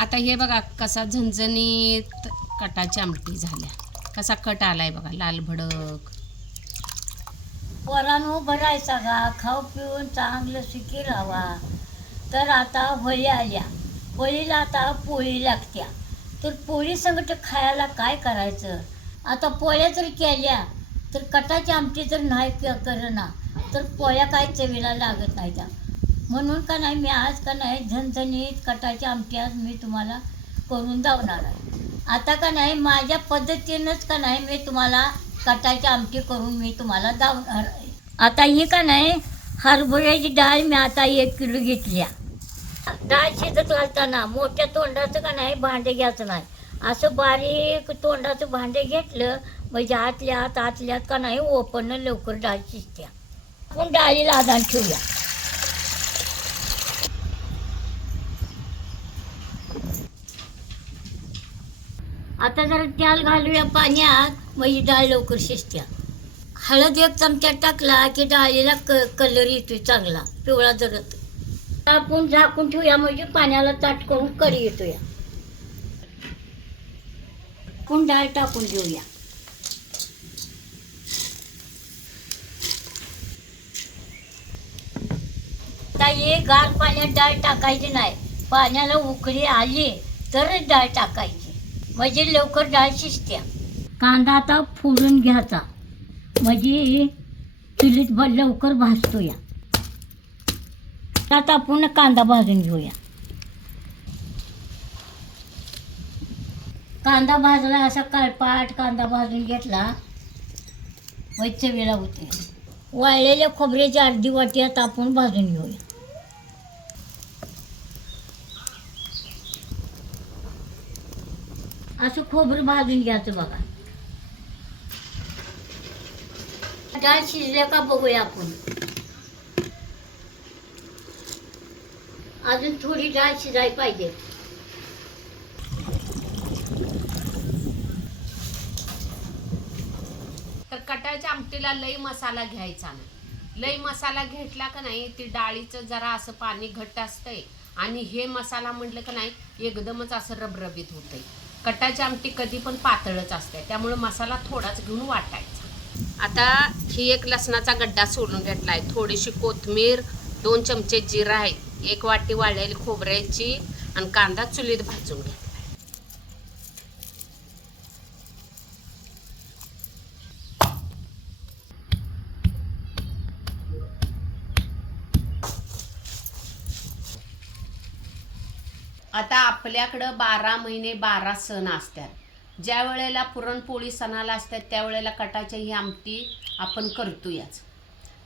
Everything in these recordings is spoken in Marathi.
आता हे बघा कसा झणझणीत कटाची आमटी झाल्या. कसा कट आलाय बघा लाल भडक. पोरांनो भरायचा गा खाऊ पिऊन चांगलं सुखी राहावा तर आता होळी आल्या. होळीला आता पोळी लागत्या. तर पोळी संगट खायला काय करायचं? आता पोळ्या जर केल्या तर कटाची आमटी जर नाही करणार तर पोळ्या काय चवीला लागत नाही त्या म्हणून का नाही मी आज का नाही झणझणीत कटाची आमटी आज मी तुम्हाला करून धावणार आहे. आता का नाही माझ्या पद्धतीनंच का नाही मी तुम्हाला कटाची आमटी करून मी तुम्हाला दावणार आहे. आता ही का नाही हरभऱ्याची डाळ मी आता एक किलो घेतल्या डाळ शिजत घालताना मोठ्या तोंडाचं का नाही भांडे घ्यायचं नाही. असं बारीक तोंडाचं भांडे घेतलं म्हणजे आतल्या आत आतल्यात का नाही ओपन लवकर डाळ शिजत्या. आपण डाळीला लादान ठेवूया. आता जरा त्याल घालूया पाण्यात मग ही डाळ लवकर शिजत्या. हळद एक चमचा टाकला की डाळीला क कलर येतोय चांगला पिवळा जरत टाकून झाकून ठेवूया म्हणजे पाण्याला ताट करून करी येतोया. कोण डाळ टाकून घेऊया. आता हे गार पाण्यात डाळ टाकायची नाही. पाण्याला उकळी आली तरच डाळ टाकायची. म्हणजे लवकर डाळ शिजत्या कांदा आता फोडून घ्यायचा. म्हणजे चुलीत ब- लवकर भाजतो या आता आपण कांदा भाजून घेऊया. कांदा भाजला असा काळपाट कांदा भाजून घेतला. मग चवीला होते. वाळलेल्या खोबऱ्याची अर्धी वाटी आता आपण भाजून घेऊया. असं खोबरं भाजून घ्यायचं बघा. डाळ शिजल्या का बघूया आपण. अजून थोडी डाळ शिजाय पाहिजे. तर कटाळच्या आमटीला लई मसाला घ्यायचा नाही. लई मसाला घेतला का नाही ती डाळीचं जरा असं पाणी घट्ट असतंय आणि हे मसाला म्हटलं का नाही एकदमच असं रबरबीत होतंय. कटाची आमटी कधी पण पातळच असते. त्यामुळे मसाला थोडाच घेऊन वाटायचा. आता ही एक लसणाचा गड्डा सोडून घेतला आहे थोडीशी कोथमीर दोन चमचे जिरा आहे. एक वाटी वाळलेली खोबऱ्याची आणि कांदा चुलीत भाजून घ्या. आता आपल्याकडं बारा महिने बारा सण असतात. ज्या वेळेला पुरणपोळी सणाला असतात त्यावेळेला कटाची ही आमटी आपण करतो याच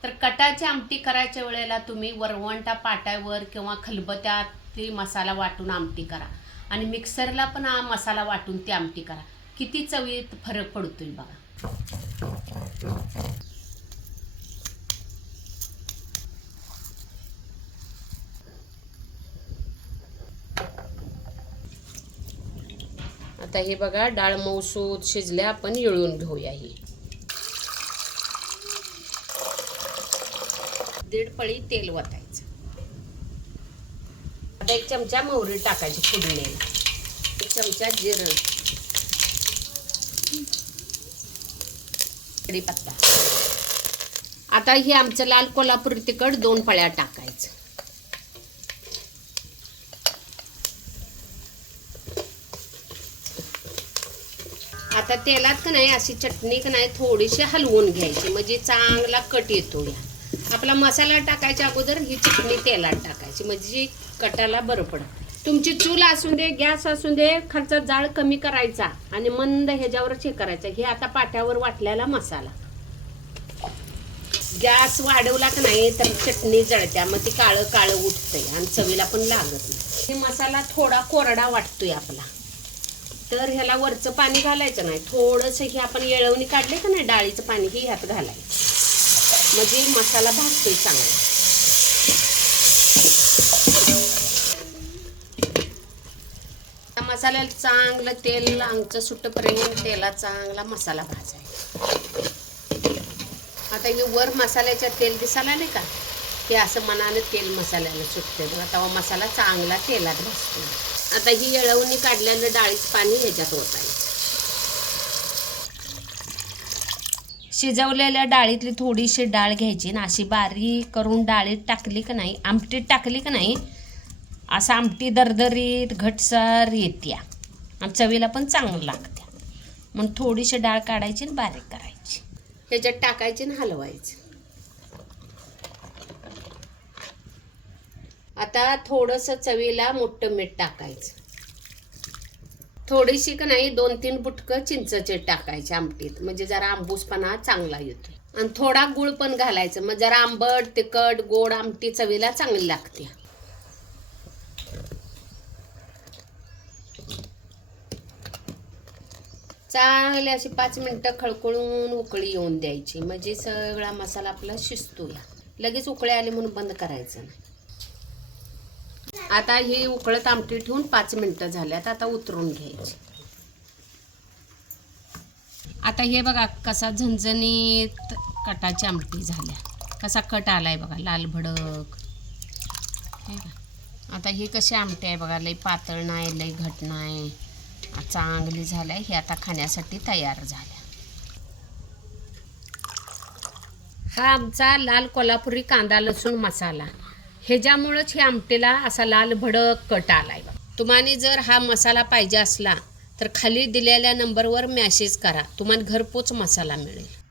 तर कटाची आमटी करायच्या वेळेला तुम्ही वरवंटा पाट्यावर किंवा खलबत्यात ती मसाला वाटून आमटी करा. आणि मिक्सरला पण हा मसाला वाटून ती आमटी करा. किती चवीत फरक पडतोय बघा. आता हे बघा डाळ मऊसूत शिजल्या आपण येळून घेऊया ही. दीड पळी तेल वतायचं. आता एक चमचा मोहरी टाकायची फोडणीला एक चमचा जिरं. कढीपत्ता. आता हे आमचं लाल कोल्हापूर तिखट दोन पळ्या टाकायचं. आता तेलात का नाही अशी चटणी का नाही थोडीशी हलवून घ्यायची. म्हणजे चांगला कट येतो या. आपला मसाला टाकायच्या अगोदर ही चटणी तेलात टाकायची. म्हणजे कटाला बरं पडत. तुमची चूल असून दे गॅस असून दे खालचा जाळ कमी करायचा आणि मंद ह्याच्यावरच हे करायचं. हे आता पाट्यावर वाटलेला मसाला. गॅस वाढवला का नाही तर चटणी जळत्या. मग ती काळं काळं उठतंय आणि चवीला पण लागत नाही. हे मसाला थोडा कोरडा वाटतोय आपला. तर ह्याला वरचं पाणी घालायचं नाही. थोडंसं हे आपण येळवणी काढले का नाही डाळीचं पाणी हे ह्यात घालायचं. म्हणजे मसाला भाजतोय चांगला. मसाल्याला चांगलं तेल अंगचं सुटपर्यंत तेला चांगला मसाला भाजायचा. आता हे वर मसाल्याच्या तेल दिसायला नाही का? ते असं मनानं तेल मसाल्याला सुटते तेव्हा मसाला चांगला तेलात भाजतो आता ही येळवणी काढलेलं डाळीचं पाणी ह्याच्यात ओतायचं शिजवलेल्या डाळीतली थोडीशी डाळ घ्यायची ना अशी बारीक करून डाळीत टाकली का नाही आमटीत टाकली का नाही असं आमटी दरदरीत घटसर येत्या. आणि चवीला पण चांगलं लागत्या. मग थोडीशी डाळ काढायची आणि बारीक करायची. ह्याच्यात टाकायची आणि हलवायचं. आता थोडंसं चवीला मोठं मीठ टाकायचं. थोडीशी का नाही दोन तीन बुटकं चिंचचे टाकायचे आमटीत. म्हणजे जरा आंबूसपणा चांगला येतो. आणि थोडा गुळ पण घालायचं. मग जरा आंबट तिखट गोड आमटी चवीला चांगली लागते. चांगले अशी पाच मिनटं खळखळून उकळी येऊन द्यायची. म्हणजे सगळा मसाला आपला शिजतो या लगेच उकळी आली म्हणून बंद करायचं नाही. आता ही उकळत आमटी ठेवून पाच मिनटं झाल्यात आता उतरून घ्यायची. आता हे बघा कसा झणझणीत कटाची आमटी झाल्या. कसा कट आलाय बघा लाल भडक. का आता ही कशी आमटी आहे बघा लई पातळ नाही लई घट नाही. चांगली झाल्या ही आता खाण्यासाठी तयार झाल्या. हा आमचा लाल कोल्हापुरी कांदा लसूण मसाला. ह्याच्यामुळंच हे आमटेला असा लाल भडक कट आला आहे तुम्हाला जर हा मसाला पाहिजे असला तर खाली दिलेल्या नंबरवर मॅसेज करा. तुम्हाला घरपोच मसाला मिळेल.